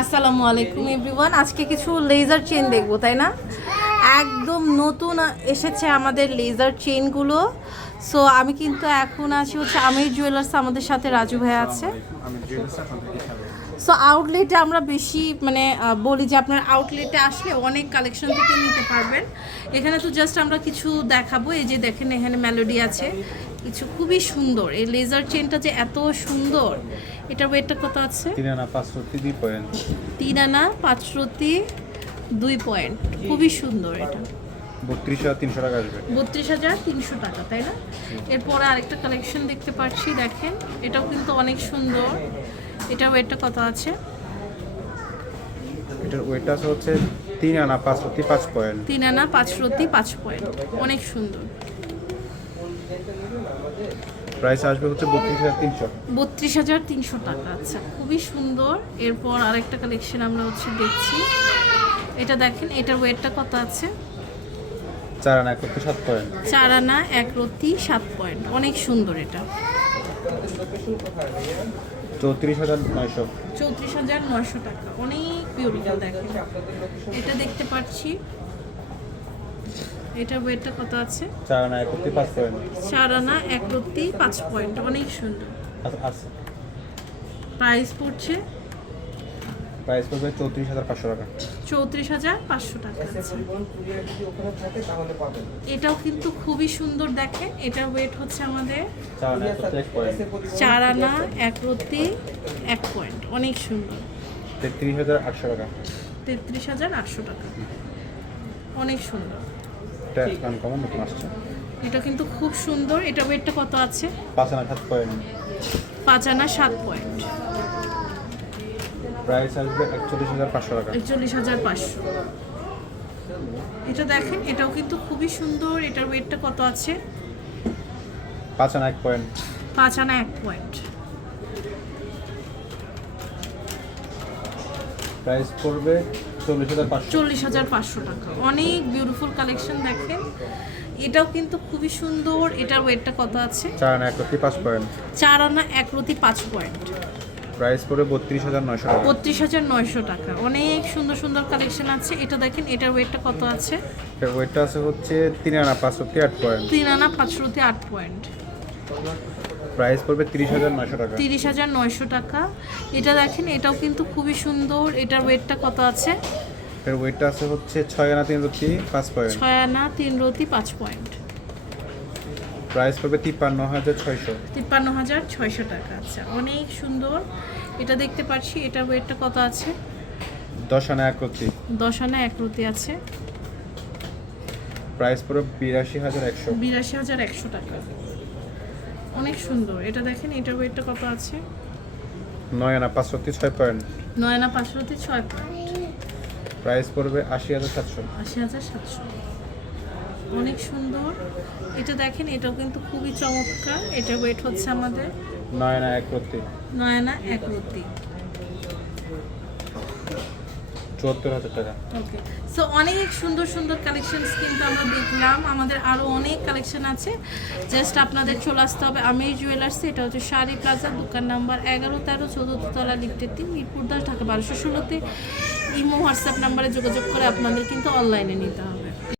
আসসালামু আলাইকুম এভরিওয়ান আজকে কিছু লেজার চেন দেখব, তাই না? একদম নতুন এসেছে আমাদের লেজার চেনগুলো সো আমি কিন্তু এখন আছি হচ্ছে আমির জুয়েলার্স আমাদের সাথে, রাজু ভাই আছে। সো আউটলেটে আমরা বেশি মানে বলি যে আপনার আউটলেটে আসলে অনেক কালেকশন থেকে নিতে পারবেন। এখানে তো জাস্ট আমরা কিছু দেখাবো। এই যে দেখেন, এখানে মেলোডি আছে। কিছু খুবই সুন্দর। এই লেজার চেনটা যে এত সুন্দর এটার ওয়েটটা কত আছে? তিন আনা পাঁচশো তিন পয়েন্ট তিন আনা পাঁচশোতি দুই পয়েন্ট খুবই সুন্দর এটা। বত্রিশ হাজার তিনশো টাকা আসবে। বত্রিশ হাজার তিনশো টাকা তাই না? এরপরে আরেকটা কালেকশন দেখতে পাচ্ছি দেখেন। এটাও কিন্তু অনেক সুন্দর। এটা ওয়েটটা কত আছে? এটার ওয়েটটা আছে হচ্ছে তিন আনা পাঁচশো তিন পাঁচ পয়েন্ট তিন আনা পাঁচশোতি পাঁচ পয়েন্ট অনেক সুন্দর। প্রাইস আসবে হচ্ছে বত্রিশ হাজার তিনশো। বত্রিশ হাজার তিনশো টাকা আচ্ছা খুবই সুন্দর। এরপর আরেকটা কালেকশন আমরা হচ্ছে দেখছি। এটা দেখেন এটার ওয়েটটা কত আছে? চার আনা করতে সাত পয়েন্ট। চার আনা এক রতি সাত পয়েন্ট অনেক সুন্দর এটা। চৌত্রিশ হাজার নয়শো। চৌত্রিশ হাজার নয়শো টাকা অনেক বিউটিফুল দেখেন। এটা দেখতে পাচ্ছি। এটা ওয়েটটা কত আছে? চার আনা এক করতে পাঁচ পয়েন্ট। চার আনা এক রত্তি পাঁচ পয়েন্ট অনেক সুন্দর। আছে। প্রাইস পড়ছে? প্রাইস পড়বে চৌত্রিশ হাজার পাঁচশো টাকা। চৌত্রিশ হাজার পাঁচশো টাকা আছে। এটাও কিন্তু খুবই সুন্দর দেখেন এটার ওয়েট হচ্ছে আমাদের চার আনা এক রত্তি এক পয়েন্ট অনেক সুন্দর। তেত্রিশ হাজার আটশো টাকা। তেত্রিশ হাজার আটশো টাকা। অনেক সুন্দর। এটা আনকমন নতুন আসছে। এটা কিন্তু খুব সুন্দর। এটা ওয়েটটা কত আছে? পাঁচ আনা সাত পয়েন্ট পাঁচ আনা সাত পয়েন্ট প্রাইস আসবে একচল্লিশ হাজার পাঁচশো টাকা। একচল্লিশ হাজার পাঁচশো। এটা দেখেন এটাও কিন্তু খুবই সুন্দর। এটার ওয়েটটা কত আছে? পাঁচ আনা এক পয়েন্ট পাঁচ আনা এক পয়েন্ট প্রাইস পড়বে চল্লিশ হাজার পাঁচশো। চল্লিশ হাজার পাঁচশো টাকা। অনেক বিউটিফুল কালেকশন দেখেন। এটাও কিন্তু খুবই সুন্দর। এটার ওয়েটটা কত আছে? চার আনা এক করতে পাঁচ পয়েন্ট। চার আনা এক রতি পাঁচ পয়েন্ট। প্রাইস পড়বে বত্রিশ হাজার নয়শো টাকা। বত্রিশ হাজার নয়শো টাকা। অনেক সুন্দর সুন্দর কালেকশন আছে। এটা দেখেন এটার ওয়েটটা কত আছে? এর ওয়েটটা আছে হচ্ছে তিন আনা পাঁচশো আট পয়েন্ট। তিন আনা পাঁচশো রতি আট পয়েন্ট। প্রাইস পড়বে তিরিশ হাজার নয়শো টাকা। তিরিশ হাজার নয়শো টাকা। এটা দেখেন এটাও কিন্তু খুবই সুন্দর। এটার ওয়েটটা কত আছে? এর ওয়েটটা আছে হচ্ছে ছয় আনা তিন রুটি পাঁচ পয়েন্ট। ছয় আনা তিন রতি পাঁচ পয়েন্ট। প্রাইস পড়বে তিপ্পান্ন হাজার ছয়শো। তিপ্পান্ন হাজার ছয়শো টাকা। আচ্ছা অনেক সুন্দর। এটা দেখতে পাচ্ছি এটার ওয়েটটা কত আছে? দশ আনা এক রুটি দশ আনা এক রতি আছে। প্রাইস পড়বে বিরাশি হাজার একশো। বিরাশি হাজার একশো টাকা। অনেক সুন্দর। এটা দেখেন এটার ওয়েটটা কত আছে? নয় আনা পাঁচ রুটি ছয় পয়েন্ট। নয় আনা পাঁচ রতি ছয় পয়েন্ট। প্রাইস পড়বে আশি হাজার সাতশো। আশি হাজার সাতশো। অনেক সুন্দর। এটা দেখেন এটাও কিন্তু খুবই চমৎকার। এটা ওয়েট হচ্ছে আমাদের নয় আনা এক রুটি নয় আনা এক রতি চুয়াত্তর হাজার টাকা। সো অনেক সুন্দর সুন্দর কালেকশনস কিন্তু আমরা দেখলাম। আমাদের আরও অনেক কালেকশন আছে। জাস্ট আপনাদের চলে আসতে হবে আমির জুয়েলার্সে এটা হচ্ছে শাড়ি প্লাজা, দোকান নাম্বার এগারো, তেরো চৌদ্দ তলা লিফটের তিন, মিরপুর দাস ঢাকা বারোশো ষোলোতে। ইমো, হোয়াটসঅ্যাপ নাম্বারে যোগাযোগ করে আপনাদের কিন্তু অনলাইনে নিতে হবে।